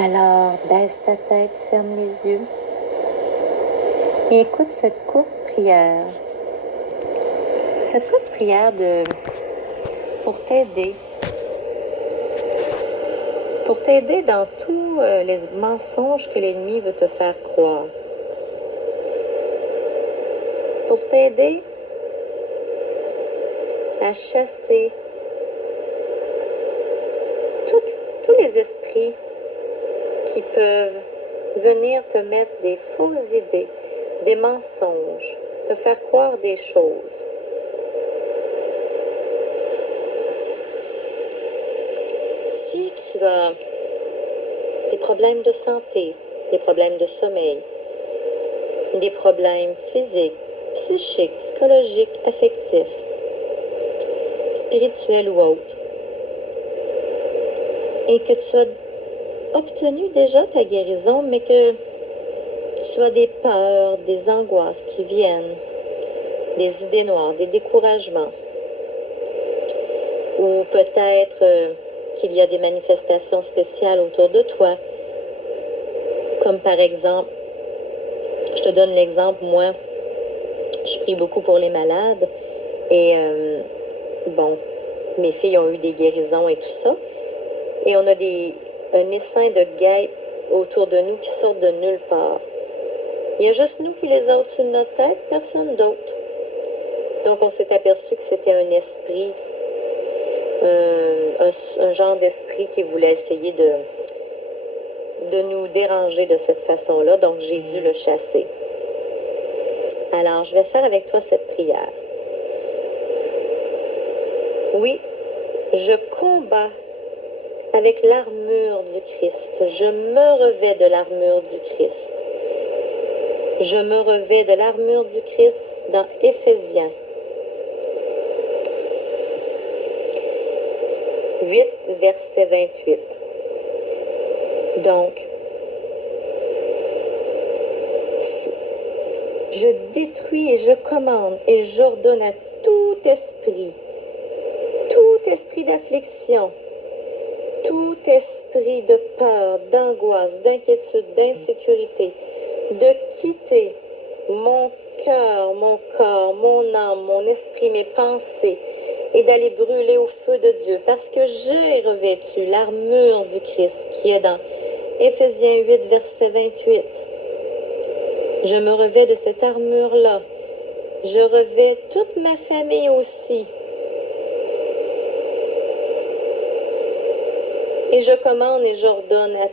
Alors, baisse ta tête, ferme les yeux et écoute cette courte prière. Cette courte prière pour t'aider dans tous les mensonges que l'ennemi veut te faire croire. Pour t'aider à chasser tous les esprits qui peuvent venir te mettre des fausses idées, des mensonges, te faire croire des choses. Si tu as des problèmes de santé, des problèmes de sommeil, des problèmes physiques, psychiques, psychologiques, affectifs, spirituels ou autres, et que tu as obtenu déjà ta guérison, mais que tu as des peurs, des angoisses qui viennent, des idées noires, des découragements, ou peut-être qu'il y a des manifestations spéciales autour de toi, comme par exemple, je te donne l'exemple, moi, je prie beaucoup pour les malades, et mes filles ont eu des guérisons et tout ça, et on a un essaim de guêpes autour de nous qui sortent de nulle part. Il y a juste nous qui les a au-dessus de notre tête, personne d'autre. Donc on s'est aperçu que c'était un esprit, un genre d'esprit qui voulait essayer de nous déranger de cette façon-là, donc j'ai dû le chasser. Alors, je vais faire avec toi cette prière. Oui, je combats avec l'armure du Christ. Je me revêts de l'armure du Christ. Je me revêts de l'armure du Christ dans Éphésiens 8, verset 28. Donc, je détruis et je commande et j'ordonne à tout esprit d'affliction, tout esprit de peur, d'angoisse, d'inquiétude, d'insécurité, de quitter mon cœur, mon corps, mon âme, mon esprit, mes pensées, et d'aller brûler au feu de Dieu, parce que j'ai revêtu l'armure du Christ qui est dans Éphésiens 8, verset 28. Je me revêts de cette armure-là. Je revêts toute ma famille aussi. Et je commande et j'ordonne à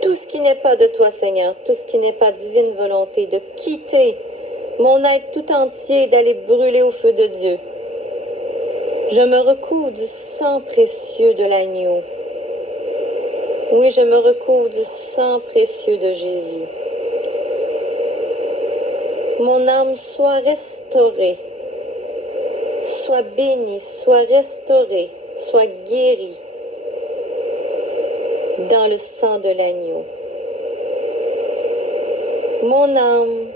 tout ce qui n'est pas de toi, Seigneur, tout ce qui n'est pas divine volonté, de quitter mon être tout entier et d'aller brûler au feu de Dieu. Je me recouvre du sang précieux de l'agneau. Oui, je me recouvre du sang précieux de Jésus. Mon âme soit restaurée, soit bénie, soit restaurée, soit guérie dans le sang de l'agneau. Mon âme,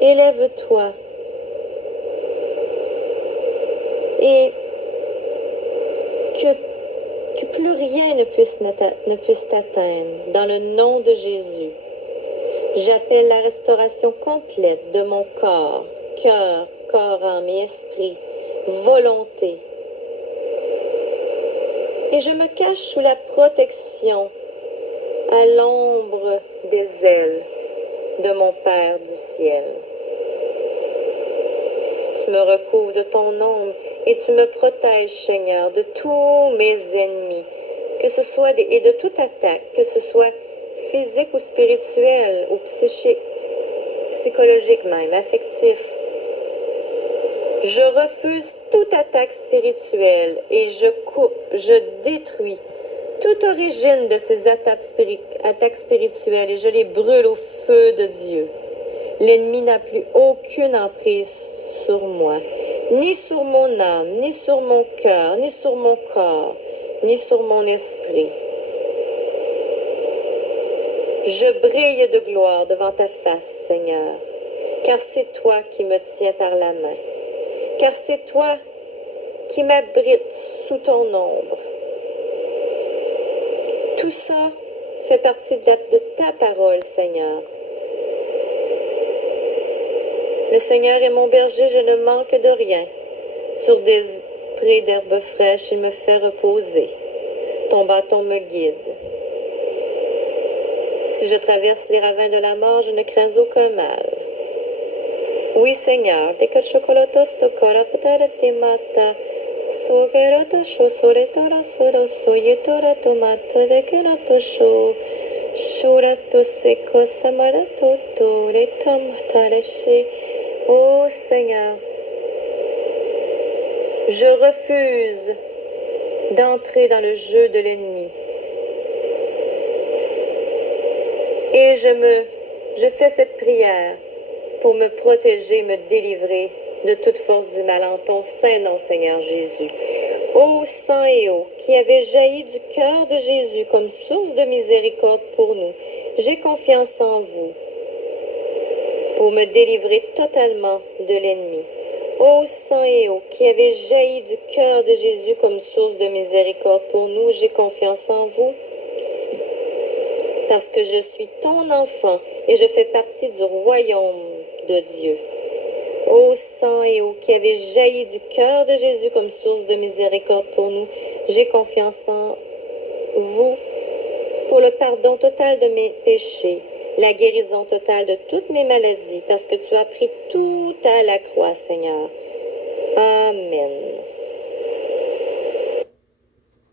élève-toi et que plus rien ne puisse t'atteindre. Dans le nom de Jésus, j'appelle la restauration complète de mon corps, cœur, âme et esprit, volonté. Et je me cache sous la protection, à l'ombre des ailes de mon Père du ciel. Tu me recouvres de ton ombre et tu me protèges, Seigneur, de tous mes ennemis, que ce soit et de toute attaque, que ce soit physique ou spirituelle ou psychique, psychologique même, affectif. Je refuse toute attaque spirituelle et je coupe, je détruis toute origine de ces attaques spirituelles et je les brûle au feu de Dieu. L'ennemi n'a plus aucune emprise sur moi, ni sur mon âme, ni sur mon cœur, ni sur mon corps, ni sur mon esprit. Je brille de gloire devant ta face, Seigneur, car c'est toi qui me tiens par la main, car c'est toi qui m'abrite sous ton ombre. Tout ça fais partie de ta parole, Seigneur. Le Seigneur est mon berger, je ne manque de rien. Sur des prés d'herbes fraîches, il me fait reposer. Ton bâton me guide. Si je traverse les ravins de la mort, je ne crains aucun mal. Oui, Seigneur, de que chocolatos to coraptare te mata. Sogeroto sho soretora soro soyetora tomato de kerato sho. Shurato seko samarato to retom tareshe. Oh Seigneur, je refuse d'entrer dans le jeu de l'ennemi. Et je fais cette prière pour me protéger, me délivrer de toute force du mal en ton saint nom, Seigneur Jésus. Ô sang et eau qui avait jailli du cœur de Jésus comme source de miséricorde pour nous, j'ai confiance en vous pour me délivrer totalement de l'ennemi. Ô sang et eau qui avait jailli du cœur de Jésus comme source de miséricorde pour nous, j'ai confiance en vous parce que je suis ton enfant et je fais partie du royaume de Dieu. Ô sang et eau qui avait jailli du cœur de Jésus comme source de miséricorde pour nous, j'ai confiance en vous pour le pardon total de mes péchés, la guérison totale de toutes mes maladies, parce que tu as pris tout à la croix, Seigneur. Amen.